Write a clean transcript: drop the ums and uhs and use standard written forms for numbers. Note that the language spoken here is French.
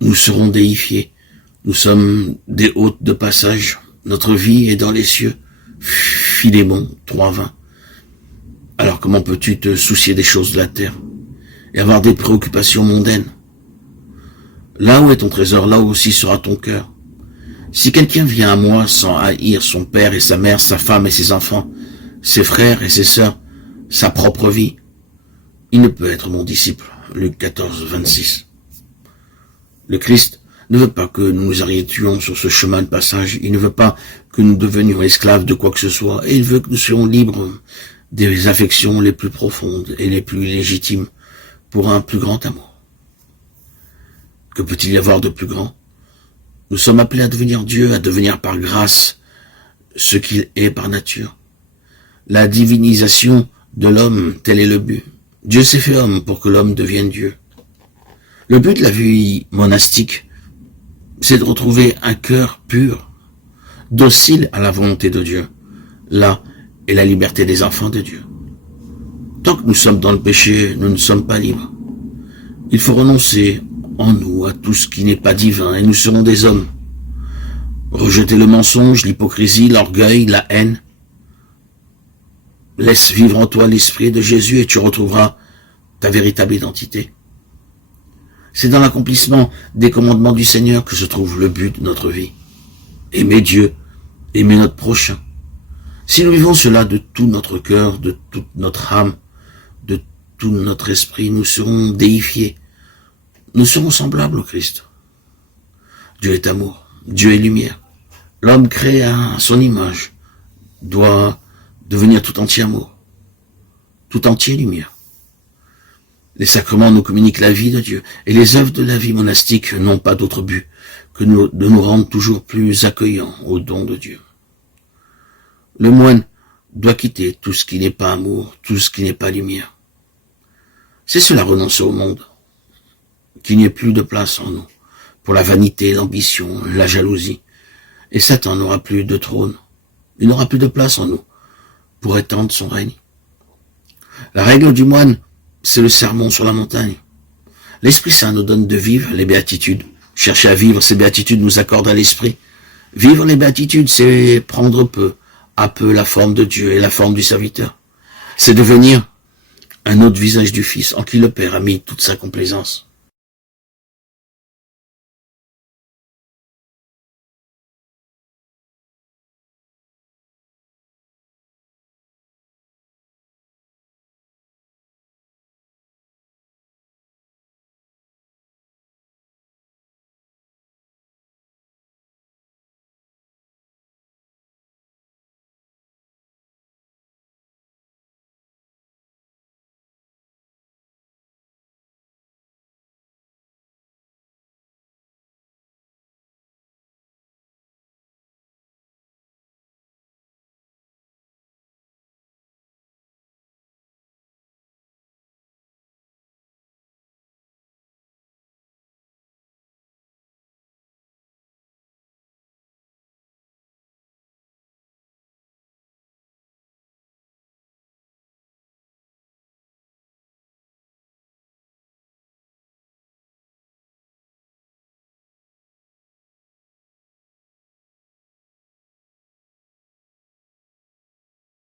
nous serons déifiés. Nous sommes des hôtes de passage. Notre vie est dans les cieux. Philémon 3:20. Alors comment peux-tu te soucier des choses de la terre et avoir des préoccupations mondaines? Là où est ton trésor, là aussi sera ton cœur. Si quelqu'un vient à moi sans haïr son père et sa mère, sa femme et ses enfants, ses frères et ses sœurs, sa propre vie, il ne peut être mon disciple. Luc 14:26. Le Christ ne veut pas que nous nous arrêtions sur ce chemin de passage. Il ne veut pas que nous devenions esclaves de quoi que ce soit. Et il veut que nous soyons libres des affections les plus profondes et les plus légitimes pour un plus grand amour. Que peut-il y avoir de plus grand? Nous sommes appelés à devenir Dieu, à devenir par grâce ce qu'il est par nature. La divinisation de l'homme, tel est le but. Dieu s'est fait homme pour que l'homme devienne Dieu. Le but de la vie monastique, c'est de retrouver un cœur pur, docile à la volonté de Dieu. Là est la liberté des enfants de Dieu. Tant que nous sommes dans le péché, nous ne sommes pas libres. Il faut renoncer en nous à tout ce qui n'est pas divin et nous serons des hommes. Rejetez le mensonge, l'hypocrisie, l'orgueil, la haine. Laisse vivre en toi l'esprit de Jésus et tu retrouveras ta véritable identité. C'est dans l'accomplissement des commandements du Seigneur que se trouve le but de notre vie. Aimer Dieu, aimer notre prochain. Si nous vivons cela de tout notre cœur, de toute notre âme, de tout notre esprit, nous serons déifiés. Nous serons semblables au Christ. Dieu est amour, Dieu est lumière. L'homme créé à son image doit devenir tout entier amour, tout entier lumière. Les sacrements nous communiquent la vie de Dieu, et les œuvres de la vie monastique n'ont pas d'autre but que de nous rendre toujours plus accueillants au don de Dieu. Le moine doit quitter tout ce qui n'est pas amour, tout ce qui n'est pas lumière. C'est cela renoncer au monde, qu'il n'y ait plus de place en nous pour la vanité, l'ambition, la jalousie. Et Satan n'aura plus de trône, il n'aura plus de place en nous pour étendre son règne. La règle du moine, c'est le sermon sur la montagne. L'Esprit Saint nous donne de vivre les béatitudes. Chercher à vivre ces béatitudes nous accorde à l'Esprit. Vivre les béatitudes, c'est prendre peu à peu la forme de Dieu et la forme du serviteur. C'est devenir un autre visage du Fils en qui le Père a mis toute sa complaisance.